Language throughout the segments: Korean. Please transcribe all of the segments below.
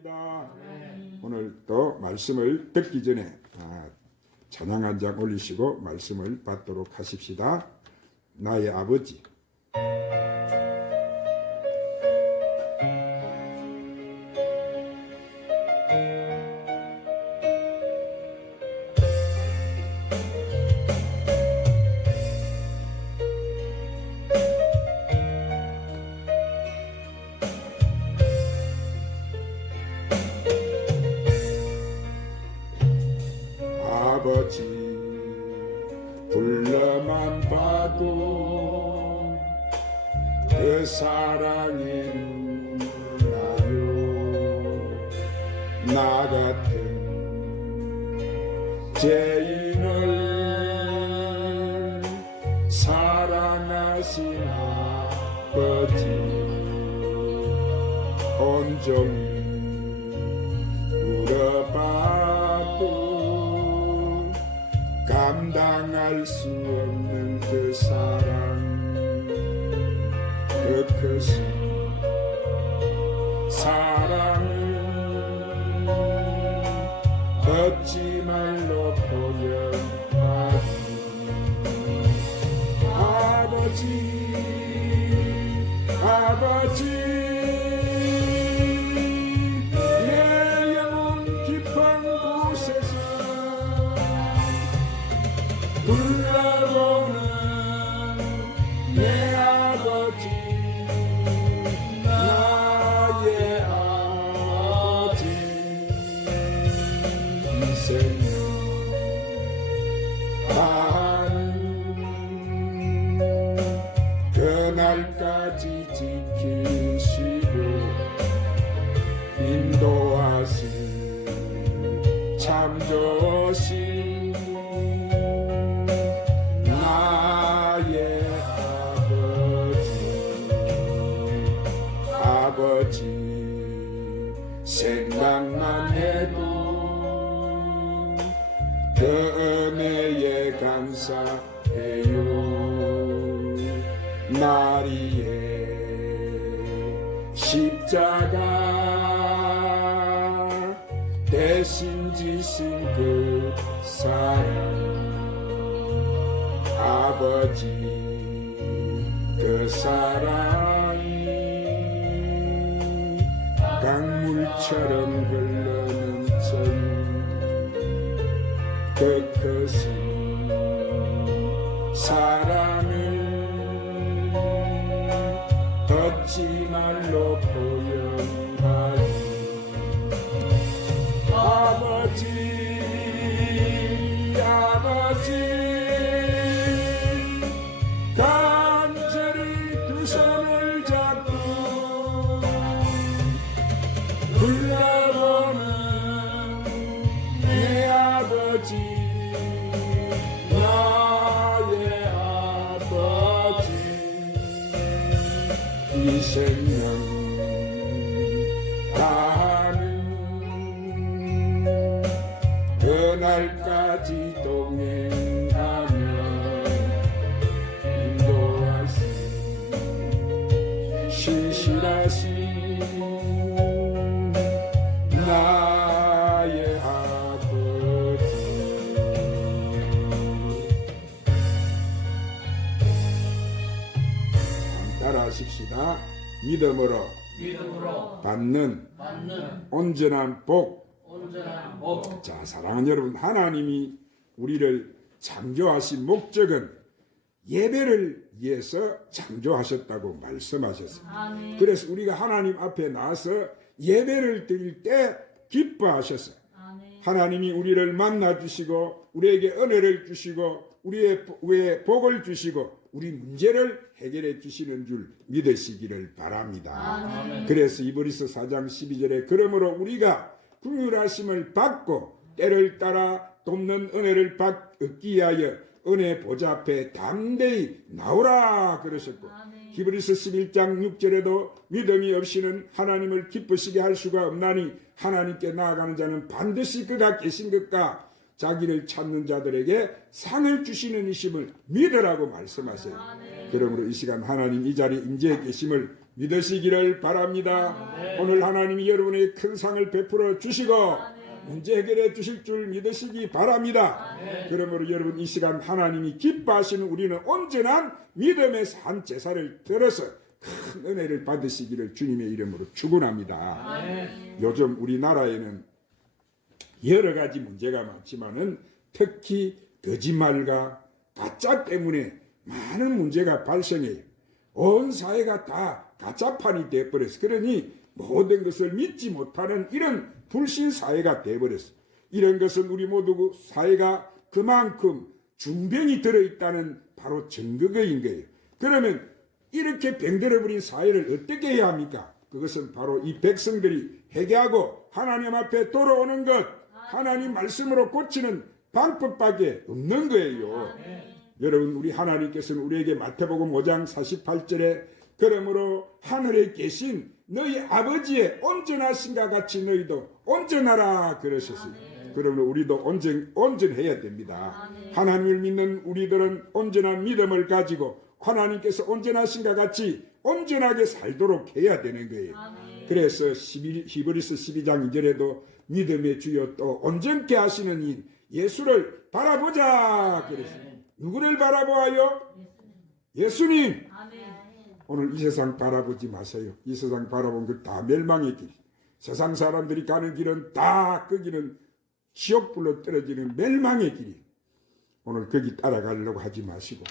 축복합니다. 오늘 또 말씀을 듣기 전에 찬양 한 장 올리시고 말씀을 받도록 하십시다. 나의 아버지. 아버지 불러만 봐도 그 사랑이 나요. 나 같은 죄인을 사랑하신 아버지 온종일 울어봐도 감당할 수 없는 그 사랑, 그 크신 사랑을 어찌 말로 표현하리. 아버지, 아버지, 내 영혼 깊은 곳에서 불러보는 내 아버지, 나의 아버지. 이 생명 나는 그날까지 지키시고 인도하신 참 좋으신 나의 아버지, 생각만 해도 그 은혜에 감사해요. 마리의 십자가 대신 지신 그 사랑, 아버지 그 사랑이 강물처럼 흘러는 그 크신 사랑을 어찌 말로 표현하리. 아버지, 아버지, 간절히 두 손을 잡고 불러보는 내 아버지, 나의 아버지. 이 생명 다하는 그날까지 동행하며 인도하신 신실하신 나의 아버지. 따라 하십시다. 믿음으로 받는 온전한 복. 자, 사랑하는 여러분, 하나님이 우리를 창조하신 목적은 예배를 위해서 창조하셨다고 말씀하셨어요. 그래서 우리가 하나님 앞에 나와서 예배를 드릴 때 기뻐하셨어요. 하나님이 우리를 만나주시고 우리에게 은혜를 주시고 우리의 복을 주시고 우리 문제를 해결해 주시는 줄 믿으시기를 바랍니다. 그래서 이브리서 4장 12절에 그러므로 우리가 긍휼하심을 받고 때를 따라 돕는 은혜를 얻기 위하여 은혜 보좌 앞에 담대히 나오라 그러셨고, 히브리서 11장 6절에도 믿음이 없이는 하나님을 기쁘시게 할 수가 없나니 하나님께 나아가는 자는 반드시 그가 계신 것과 자기를 찾는 자들에게 상을 주시는 이심을 믿으라고 말씀하세요. 그러므로 이 시간 하나님 이 자리에 임재해 계심을 믿으시기를 바랍니다. 오늘 하나님이 여러분의 큰 상을 베풀어 주시고 문제 해결해 주실 줄 믿으시기 바랍니다. 그러므로 여러분 이 시간 하나님이 기뻐하시는 우리는 온전한 믿음의 산 제사를 들어서 큰 은혜를 받으시기를 주님의 이름으로 축원합니다. 요즘 우리나라에는 여러 가지 문제가 많지만은 특히 거짓말과 가짜 때문에 많은 문제가 발생해요. 온 사회가 다 가짜판이 되어버렸어. 그러니 모든 것을 믿지 못하는 이런 불신 사회가 되어버렸어. 이런 것은 우리 모두 사회가 그만큼 중병이 들어있다는 바로 증거인 거예요. 그러면 이렇게 병들어버린 사회를 어떻게 해야 합니까? 그것은 바로 이 백성들이 회개하고 하나님 앞에 돌아오는 것, 하나님 말씀으로 고치는 방법밖에 없는 거예요. 여러분, 우리 하나님께서는 우리에게 마태복음 5장 48절에 그러므로 하늘에 계신 너희 아버지의 온전하신가 같이 너희도 온전하라 그러셨어요. 그러면 우리도 온전해야 됩니다. 하나님을 믿는 우리들은 온전한 믿음을 가지고 하나님께서 온전하신가 같이 온전하게 살도록 해야 되는 거예요. 그래서 히브리서 12장 2절에도 믿음의 주여 또 온전케 하시는 이 예수를 바라보자 그랬어요. 누구를 바라보아요? 예수님. 오늘 이 세상 바라보지 마세요. 이 세상 바라본 것 다 멸망의 길. 세상 사람들이 가는 길은 다 그 길은 지옥불로 떨어지는 멸망의 길이. 오늘 거기 따라가려고 하지 마시고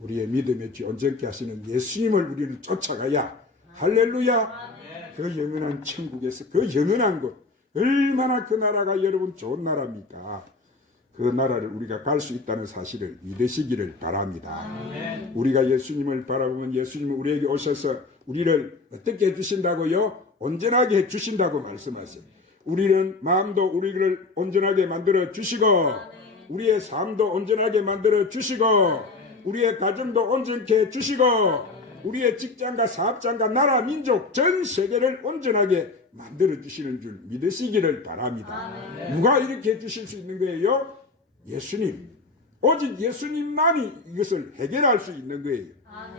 우리의 믿음의 주 온전케 하시는 예수님을 우리는 쫓아가야 할렐루야. 그 영원한 천국에서 그 영원한 곳 얼마나 그 나라가 여러분 좋은 나라입니까? 그 나라를 우리가 갈 수 있다는 사실을 믿으시기를 바랍니다. 우리가 예수님을 바라보면 예수님은 우리에게 오셔서 우리를 어떻게 해주신다고요? 온전하게 해주신다고 말씀하세요. 우리는 마음도 우리를 온전하게 만들어 주시고 우리의 삶도 온전하게 만들어 주시고 우리의 가정도 온전케 해주시고 우리의 직장과 사업장과 나라 민족 전 세계를 온전하게 만들어 주시는 줄 믿으시기를 바랍니다. 누가 이렇게 해주실 수 있는 거예요? 예수님. 오직 예수님만이 이것을 해결할 수 있는 거예요.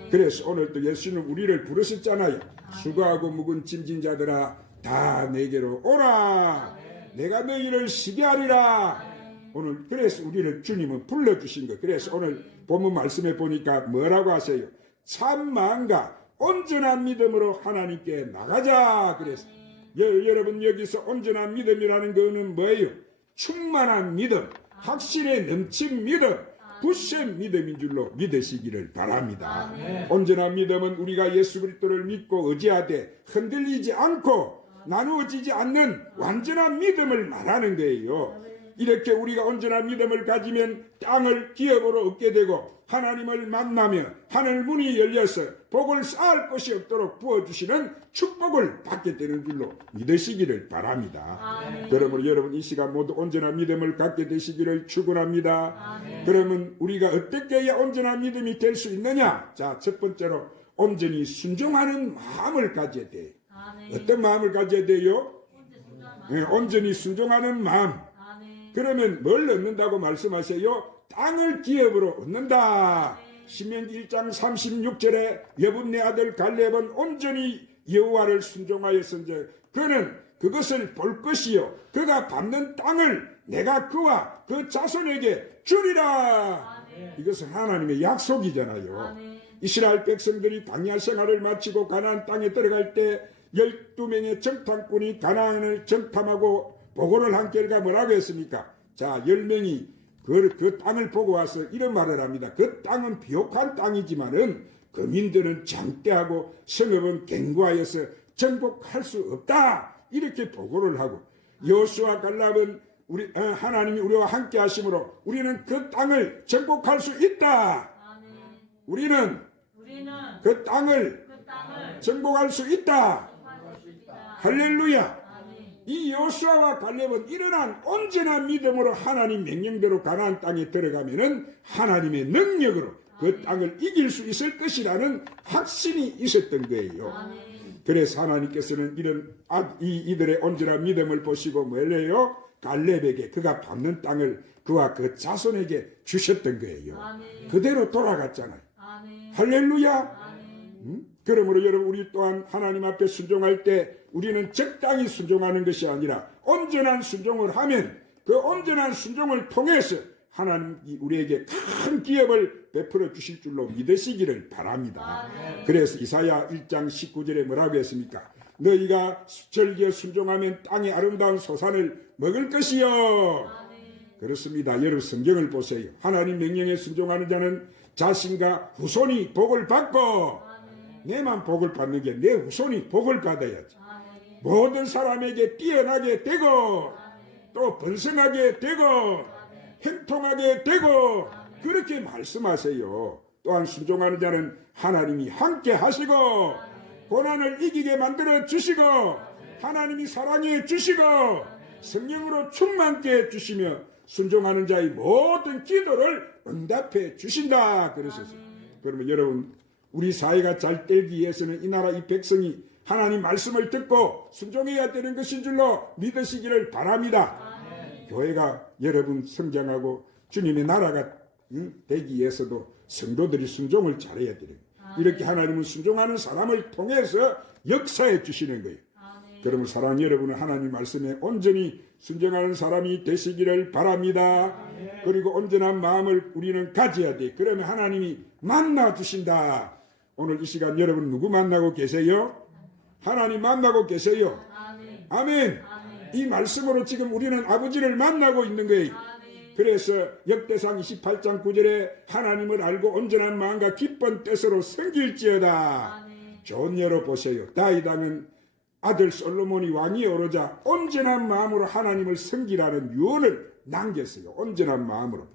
그래서 오늘도 예수님 우리를 부르셨잖아요. 수고하고 묵은 짐진 자들아 다 내게로 오라. 내가 너희를 쉬게 하리라. 오늘 그래서 우리를 주님은 불러주신 거. 그래서 오늘 본문 말씀에 보니까 뭐라고 하세요? 참 마음과 온전한 믿음으로 하나님께 나가자. 그래서 여러분 여기서 온전한 믿음이라는 거는 뭐예요? 충만한 믿음, 확실에 넘친 믿음, 굳센 믿음인 줄로 믿으시기를 바랍니다. 온전한 믿음은 우리가 예수 그리스도를 믿고 의지하되 흔들리지 않고 나누어지지 않는 완전한 믿음을 말하는 거예요. 이렇게 우리가 온전한 믿음을 가지면 땅을 기업으로 얻게 되고 하나님을 만나며 하늘 문이 열려서 복을 쌓을 것이 없도록 부어주시는 축복을 받게 되는 줄로 믿으시기를 바랍니다. 그러므로 여러분 이 시간 모두 온전한 믿음을 갖게 되시기를 축원합니다. 그러면 우리가 어떻게 해야 온전한 믿음이 될 수 있느냐? 자, 첫 번째로 온전히 순종하는 마음을 가져야 돼요. 어떤 마음을 가져야 돼요? 온전히 순종하는 마음. 그러면 뭘 얻는다고 말씀하세요? 땅을 기업으로 얻는다. 신명기 1장 36절에 여분네 아들 갈렙은 온전히 여호와를 순종하였은즉 그는 그것을 볼 것이요 그가 밟는 땅을 내가 그와 그 자손에게 주리라. 이것은 하나님의 약속이잖아요. 이스라엘 백성들이 광야 생활을 마치고 가나안 땅에 들어갈 때 12명의 정탐꾼이 가나안을 정탐하고 보고를 한 결과 뭐라고 했습니까? 자, 10명이 그 땅을 보고 와서 이런 말을 합니다. 그 땅은 비옥한 땅이지만은 거민들은 장대하고 성읍은 견고하여서 정복할 수 없다. 이렇게 보고를 하고 여호수아 갈렙은 하나님이 우리와 함께 하심으로 우리는 그 땅을 정복할 수 있다. 우리는 그 땅을 정복할 수 있다. 할렐루야. 이 여호수아와 갈렙은 일어난 온전한 믿음으로 하나님 명령대로 가나안 땅에 들어가면은 하나님의 능력으로 그 땅을 이길 수 있을 것이라는 확신이 있었던 거예요. 그래서 하나님께서는 이들의 온전한 믿음을 보시고 뭐래요? 갈렙에게 그가 밟는 땅을 그와 그 자손에게 주셨던 거예요. 그대로 돌아갔잖아요. 할렐루야. 그러므로 여러분 우리 또한 하나님 앞에 순종할 때 우리는 적당히 순종하는 것이 아니라 온전한 순종을 하면 그 온전한 순종을 통해서 하나님이 우리에게 큰 기업을 베풀어 주실 줄로 믿으시기를 바랍니다. 그래서 이사야 1장 19절에 뭐라고 했습니까? 너희가 절기에 순종하면 땅의 아름다운 소산을 먹을 것이요. 그렇습니다. 여러분 성경을 보세요. 하나님 명령에 순종하는 자는 자신과 후손이 복을 받고 내만 복을 받는 게 내 후손이 복을 받아야지. 모든 사람에게 뛰어나게 되고 또 번성하게 되고 형통하게 되고 그렇게 말씀하세요. 또한 순종하는 자는 하나님이 함께 하시고 고난을 이기게 만들어 주시고 하나님이 사랑해 주시고 성령으로 충만케 해 주시며 순종하는 자의 모든 기도를 응답해 주신다 그러셨어요. 그러면 여러분 우리 사회가 잘 되기 위해서는 이 나라 이 백성이 하나님 말씀을 듣고 순종해야 되는 것인 줄로 믿으시기를 바랍니다. 교회가 여러분 성장하고 주님의 나라가 되기 위해서도 성도들이 순종을 잘해야 돼요. 이렇게 하나님은 순종하는 사람을 통해서 역사해 주시는 거예요. 그러면 사랑하는 여러분은 하나님 말씀에 온전히 순종하는 사람이 되시기를 바랍니다. 그리고 온전한 마음을 우리는 가져야 돼. 그러면 하나님이 만나 주신다. 오늘 이 시간 여러분 누구 만나고 계세요? 하나님 만나고 계세요. 아멘. 이 말씀으로 지금 우리는 아버지를 만나고 있는 거예요. 그래서 역대상 28장 9절에 하나님을 알고 온전한 마음과 기쁜 뜻으로 섬길지어다. 좋은 예로 보세요. 다윗 왕은 아들 솔로몬이 왕위에 오르자 온전한 마음으로 하나님을 섬기라는 유언을 남겼어요. 온전한 마음으로.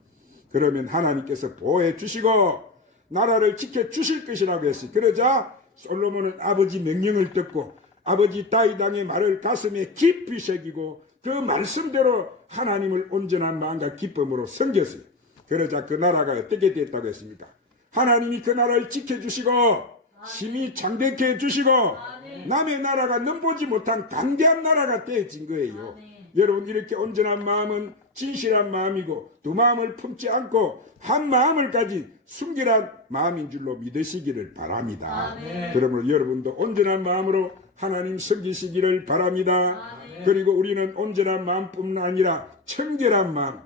그러면 하나님께서 보호해 주시고 나라를 지켜 주실 것이라고 했어요. 그러자 솔로몬은 아버지 명령을 듣고 아버지 다윗 왕의 말을 가슴에 깊이 새기고 그 말씀대로 하나님을 온전한 마음과 기쁨으로 섬겼어요. 그러자 그 나라가 어떻게 됐다고 했습니까? 하나님이 그 나라를 지켜주시고 심히 창대케 해주시고 남의 나라가 넘보지 못한 강대한 나라가 되어진 거예요. 여러분 이렇게 온전한 마음은 진실한 마음이고 두 마음을 품지 않고 한 마음을 가진 순결한 마음인 줄로 믿으시기를 바랍니다. 그러므로 여러분도 온전한 마음으로 하나님 섬기시기를 바랍니다. 그리고 우리는 온전한 마음뿐만 아니라 청결한 마음,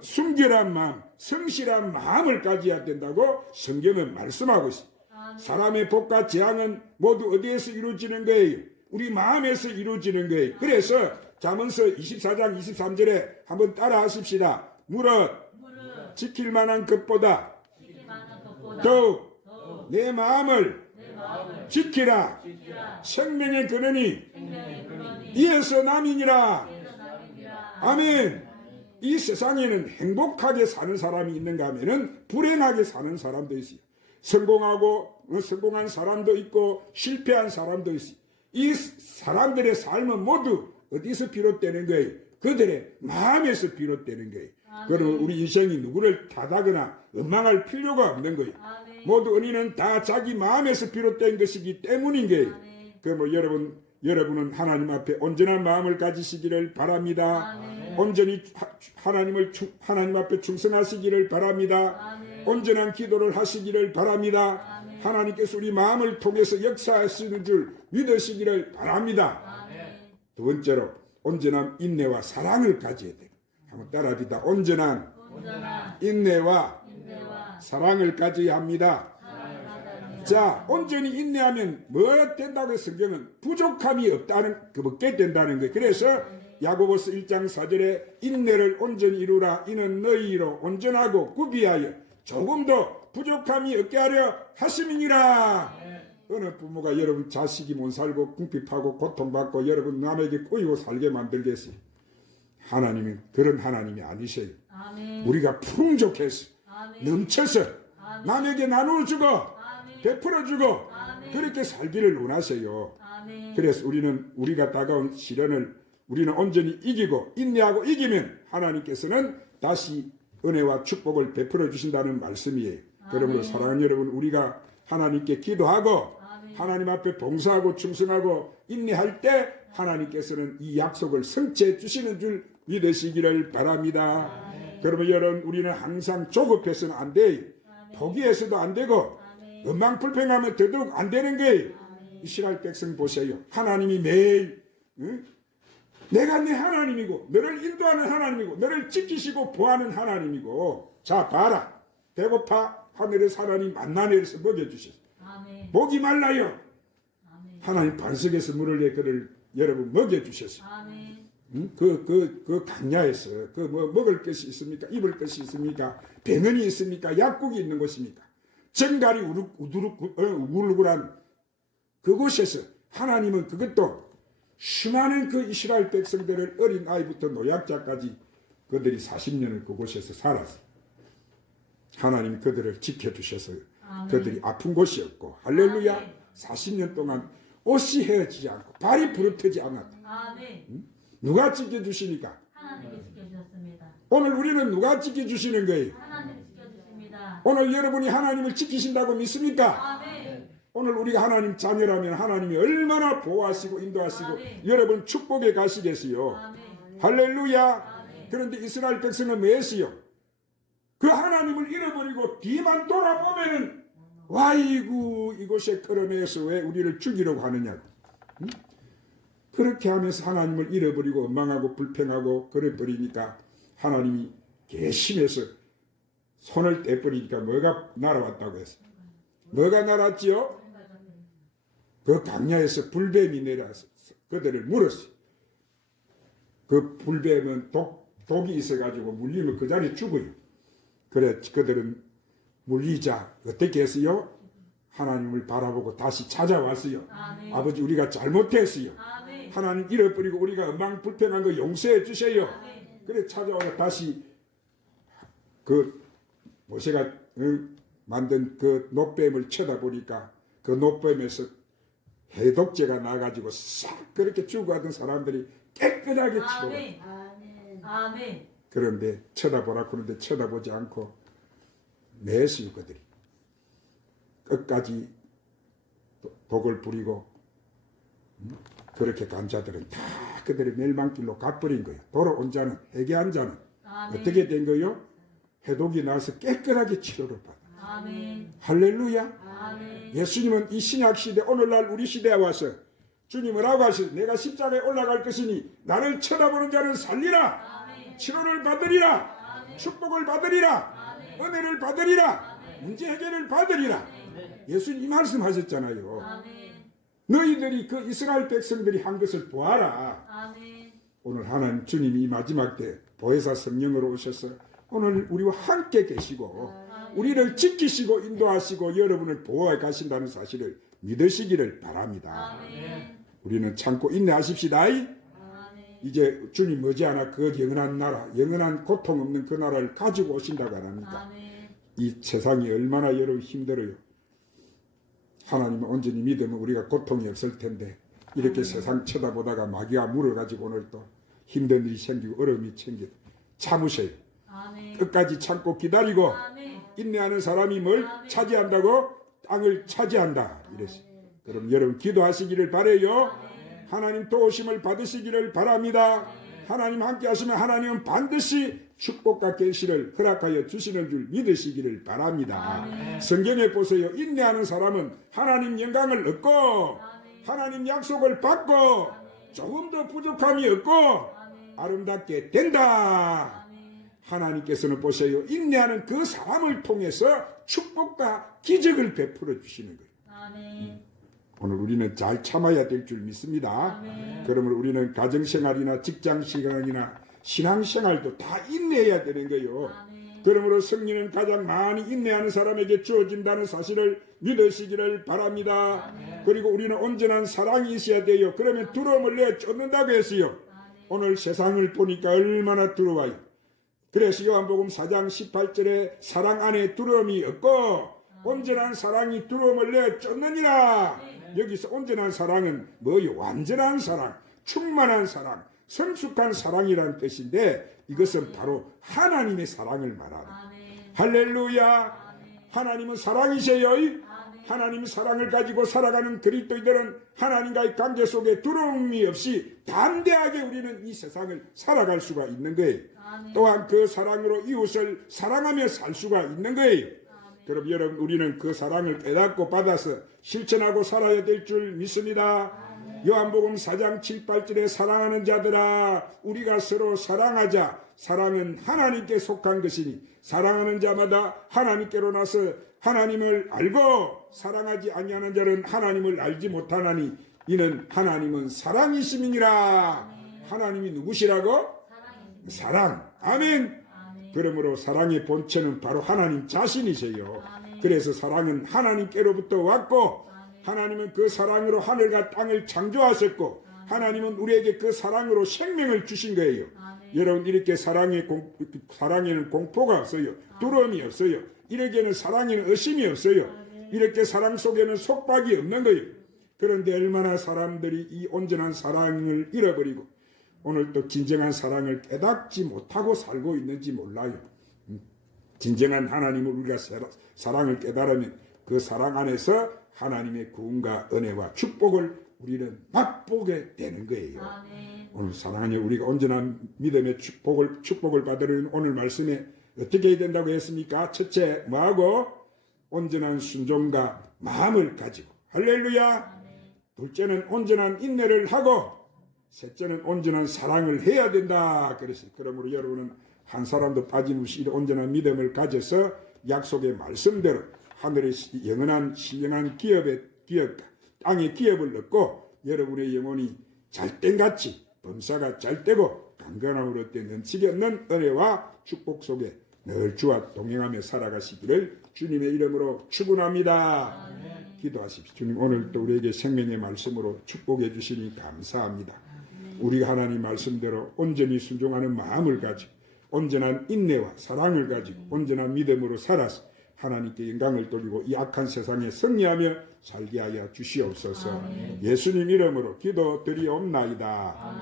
순결한 마음, 성실한 마음을 가져야 된다고 성경은 말씀하고 있습니다. 사람의 복과 재앙은 모두 어디에서 이루어지는 거예요? 우리 마음에서 이루어지는 거예요. 그래서 잠언서 24장 23절에 한번 따라 하십시다. 무릇 지킬 만한 것보다 더욱 내 마음을 지키라. 생명의 근원이 이에서 남이니라. 아멘. 이 세상에는 행복하게 사는 사람이 있는가 하면은 불행하게 사는 사람도 있어요. 성공한 사람도 있고 실패한 사람도 있어요. 이 사람들의 삶은 모두 어디서 비롯되는 거예요? 그들의 마음에서 비롯되는 거예요. 그러면 우리 인생이 누구를 탓하거나 원망할 필요가 없는 거예요. 모두 은혜는 다 자기 마음에서 비롯된 것이기 때문인 거예요. 그러면 여러분은 하나님 앞에 온전한 마음을 가지시기를 바랍니다. 온전히 하나님 앞에 충성하시기를 바랍니다. 온전한 기도를 하시기를 바랍니다. 하나님께서 우리 마음을 통해서 역사하시는 줄 믿으시기를 바랍니다. 두 번째로 온전한 인내와 사랑을 가져야 돼요. 한번 따라합시다. 온전한 인내와 사랑을 가져야 합니다. 자, 온전히 인내하면 뭐 된다고 성경은 부족함이 없게 된다는 거예요. 그래서 야고보서 1장 4절에 인내를 온전히 이루라. 이는 너희로 온전하고 구비하여 조금도 부족함이 없게 하려 하심이니라. 어느 부모가 여러분 자식이 못 살고 궁핍하고 고통받고 여러분 남에게 꼬이고 살게 만들겠어요? 하나님은 그런 하나님이 아니세요. 우리가 풍족해서 넘쳐서 남에게 나누어주고 베풀어주고 그렇게 살기를 원하세요. 그래서 우리가 다가온 시련을 우리는 온전히 이기고 인내하고 이기면 하나님께서는 다시 은혜와 축복을 베풀어 주신다는 말씀이에요. 그러므로 사랑하는 여러분, 우리가 하나님께 기도하고 하나님 앞에 봉사하고 충성하고 인내할 때 하나님께서는 이 약속을 성취해 주시는 줄 믿으시기를 바랍니다. 그러면 여러분, 우리는 항상 조급해서는 안 돼요. 포기해서도 안 되고 엉망불평하면 더더욱 안 되는 거예요. 이스라엘 백성 보세요. 하나님이 매일 내가 네 하나님이고 너를 인도하는 하나님이고 너를 지키시고 보호하는 하나님이고 자 봐라. 배고파 하늘에서 하나님 만나 내려서 먹여주셨어. 목이 말라요. 하나님 반석에서 물을 내 그를 여러분 먹여주셨어. 그 강야에서 뭐 먹을 것이 있습니까? 입을 것이 있습니까? 병원이 있습니까? 약국이 있는 곳입니까? 정갈이 우르르한 그곳에서 하나님은 그것도 수많은 그 이스라엘 백성들을 어린 아이부터 노약자까지 그들이 40년을 그곳에서 살았어. 하나님 그들을 지켜주셔서 그들이 아픈 곳이 없고 할렐루야. 40년 동안 옷이 헤어지지 않고 발이 부르트지 않았다. 누가 지켜주시니까? 하나님이 지켜주셨습니다. 오늘 우리는 누가 지켜주시는 거예요? 하나님이 지켜주십니다. 오늘 여러분이 하나님을 지키신다고 믿습니까? 아멘. 오늘 우리가 하나님 자녀라면 하나님이 얼마나 보호하시고 인도하시고 여러분 축복에 가시겠어요. 할렐루야. 그런데 이스라엘 백성은 뭐했어요? 그 하나님을 잃어버리고 뒤만 돌아보면은 와이구 이곳에 끌어내서 왜 우리를 죽이려고 하느냐고. 응? 그렇게 하면서 하나님을 잃어버리고 원망하고 불평하고 그래버리니까 하나님이 괘씸해서 손을 떼버리니까 뭐가 날아왔다고 했어? 뭐가 날았지요? 그 강야에서 불뱀이 내려와서 그들을 물었어요. 그 불뱀은 독이 있어가지고 물리면 그 자리에 죽어요. 그래 그들은 물리자 어떻게 했어요? 하나님을 바라보고 다시 찾아왔어요. 아멘. 아버지 우리가 잘못했어요. 아멘. 하나님 잃어버리고 우리가 엉망불평한 거 용서해 주세요. 아멘. 그래 찾아와서 다시 그 모세가 만든 그 노뱀을 쳐다보니까 그 노뱀에서 해독제가 나가지고 싹 그렇게 죽어가던 사람들이 깨끗하게 치워. 아멘. 그런데 쳐다보라 그런데 쳐다보지 않고 매수요 그들이 끝까지 독을 부리고 그렇게 간 자들은 다 그들의 멸망길로 가버린 거예요. 돌아온 자는 회개한 자는 어떻게 된 거예요? 해독이 나서 깨끗하게 치료를 받아. 아멘. 할렐루야. 아멘. 예수님은 이 신약시대 오늘날 우리 시대에 와서 주님 뭐라고 하시죠? 내가 십자가에 올라갈 것이니 나를 쳐다보는 자는 살리라. 아멘. 치료를 받으리라. 아멘. 축복을 받으리라. 아멘. 은혜를 받으리라. 아멘. 문제 해결을 받으리라. 아멘. 예수님 이 말씀하셨잖아요. 아멘. 너희들이 그 이스라엘 백성들이 한 것을 보아라. 아멘. 오늘 하나님 주님이 이 마지막 때 보혜사 성령으로 오셔서 오늘 우리와 함께 계시고 우리를 지키시고 인도하시고 여러분을 보호해 가신다는 사실을 믿으시기를 바랍니다. 아멘. 우리는 참고 인내하십시다. 아멘. 이제 주님 머지않아 그 영원한 나라, 영원한 고통 없는 그 나라를 가지고 오신다고 합니까? 아멘. 이 세상이 얼마나 여러분 힘들어요. 하나님을 온전히 믿으면 우리가 고통이 없을 텐데 이렇게 세상 쳐다보다가 마귀가 물어가지고 오늘 또 힘든 일이 생기고 어려움이 생기고 참으세요. 아멘. 끝까지 참고 기다리고 아멘. 인내하는 사람이 뭘 아멘. 차지한다고? 땅을 차지한다. 이랬어요. 그럼 여러분 기도하시기를 바라요. 아멘. 하나님 도우심을 받으시기를 바랍니다. 하나님 함께 하시면 하나님은 반드시 축복과 계시를 허락하여 주시는 줄 믿으시기를 바랍니다. 아멘. 성경에 보세요. 인내하는 사람은 하나님 영광을 얻고 아멘. 하나님 약속을 받고 조금 더 부족함이 없고 아멘. 아름답게 된다. 아멘. 하나님께서는 보세요. 인내하는 그 사람을 통해서 축복과 기적을 베풀어 주시는 거예요. 아멘. 오늘 우리는 잘 참아야 될 줄 믿습니다. 아멘. 그러면 우리는 가정생활이나 직장생활이나 신앙생활도 다 인내해야 되는 거예요. 아멘. 그러므로 승리는 가장 많이 인내하는 사람에게 주어진다는 사실을 믿으시기를 바랍니다. 아멘. 그리고 우리는 온전한 사랑이 있어야 돼요. 그러면 두려움을 내어 쫓는다고 했어요. 아멘. 오늘 세상을 보니까 얼마나 두려워요. 그래서 요한복음 4장 18절에 사랑 안에 두려움이 없고 온전한 사랑이 두려움을 내어 쫓느니라. 여기서 온전한 사랑은 뭐요? 완전한 사랑, 충만한 사랑, 성숙한 사랑이라는 뜻인데 이것은 바로 하나님의 사랑을 말하는. 아멘. 할렐루야. 하나님은 사랑이세요. 하나님의 사랑을 가지고 살아가는 그리스도인들은 하나님과의 관계 속에 두려움이 없이 담대하게 우리는 이 세상을 살아갈 수가 있는 거예요. 아멘. 또한 그 사랑으로 이웃을 사랑하며 살 수가 있는 거예요. 아멘. 그럼 여러분 우리는 그 사랑을 깨닫고 받아서 실천하고 살아야 될 줄 믿습니다. 요한복음 4장 7, 8절에 사랑하는 자들아 우리가 서로 사랑하자. 사랑은 하나님께 속한 것이니 사랑하는 자마다 하나님께로 나서 하나님을 알고 사랑하지 아니하는 자는 하나님을 알지 못하나니 이는 하나님은 사랑이심이니라. 하나님이 누구시라고? 사랑. 아멘. 그러므로 사랑의 본체는 바로 하나님 자신이세요. 그래서 사랑은 하나님께로부터 왔고 하나님은 그 사랑으로 하늘과 땅을 창조하셨고 하나님은 우리에게 그 사랑으로 생명을 주신 거예요. 여러분 이렇게 사랑에는 공포가 없어요. 두려움이 없어요. 이렇게는 사랑에는 의심이 없어요. 이렇게 사랑 속에는 속박이 없는 거예요. 그런데 얼마나 사람들이 이 온전한 사랑을 잃어버리고 오늘 또 진정한 사랑을 깨닫지 못하고 살고 있는지 몰라요. 진정한 하나님을 우리가 사랑을 깨달으면 그 사랑 안에서 하나님의 구원과 은혜와 축복을 우리는 맛보게 되는 거예요. 오늘 사랑하는 우리가 온전한 믿음의 축복을 받으려면 오늘 말씀에 어떻게 해야 된다고 했습니까? 첫째 뭐하고? 온전한 순종과 마음을 가지고 할렐루야. 둘째는 온전한 인내를 하고 셋째는 온전한 사랑을 해야 된다. 그랬어요. 그러므로 여러분은 한 사람도 빠짐없이 온전한 믿음을 가져서 약속의 말씀대로 하늘의 영원한 신령한 기업과 땅의 기업을 얻고 여러분의 영혼이 잘된같이 범사가 잘되고 강건함으로 넘치게 없는 은혜와 축복 속에 늘 주와 동행하며 살아가시기를 주님의 이름으로 축원합니다. 기도하십시오. 주님 오늘 또 우리에게 생명의 말씀으로 축복해 주시니 감사합니다. 우리 하나님 말씀대로 온전히 순종하는 마음을 가지고 온전한 인내와 사랑을 가지고 온전한 믿음으로 살아서 하나님께 영광을 돌리고 이 악한 세상에 승리하며 살게 하여 주시옵소서. 예수님 이름으로 기도드리옵나이다.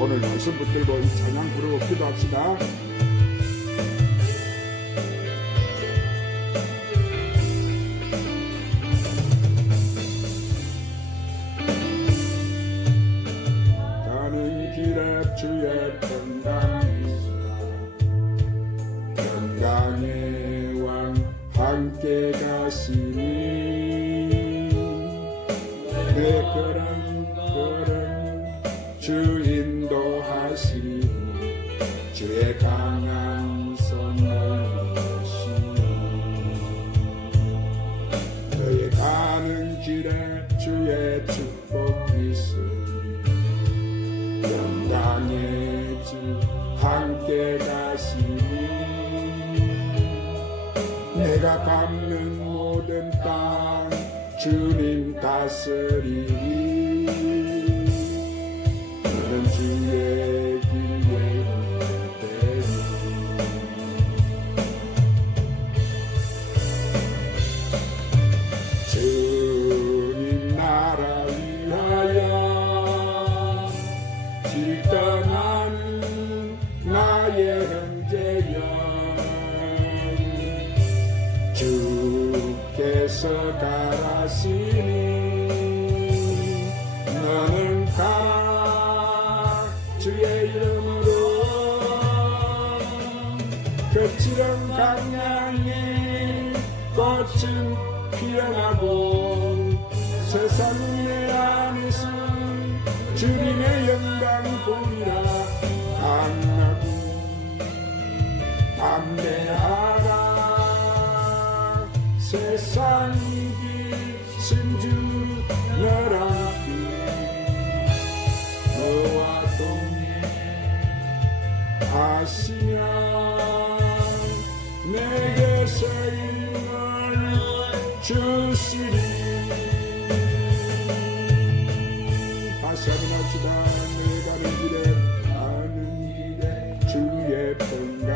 오늘 말씀 붙들고 이 찬양 부르고 기도합시다. 가는 길에 주의 평강의 왕 함께 가시니 내 걸음 주 인도하시니 주의 강한 손을 보시니 너의 가는 길에 주의 축복 있으니 영광의 주 함께 가시니 내가 밟는 모든 땅 주님 다스리니 주의 길에 대니 주님 나라 위하여 길 떠나는 나의 형제여 주께서 가라시니 너는 가라 주의 이름으로 거칠은 강양이 꽃은 피어나고 세상 내 안에서 주님의 영광 보리라 강나고 담대하라 세상이 기신 주 너라 너와 동행하시며 내게 세임을 주시리. 다시 한번 합시다. 내 가는 길에 주의 평강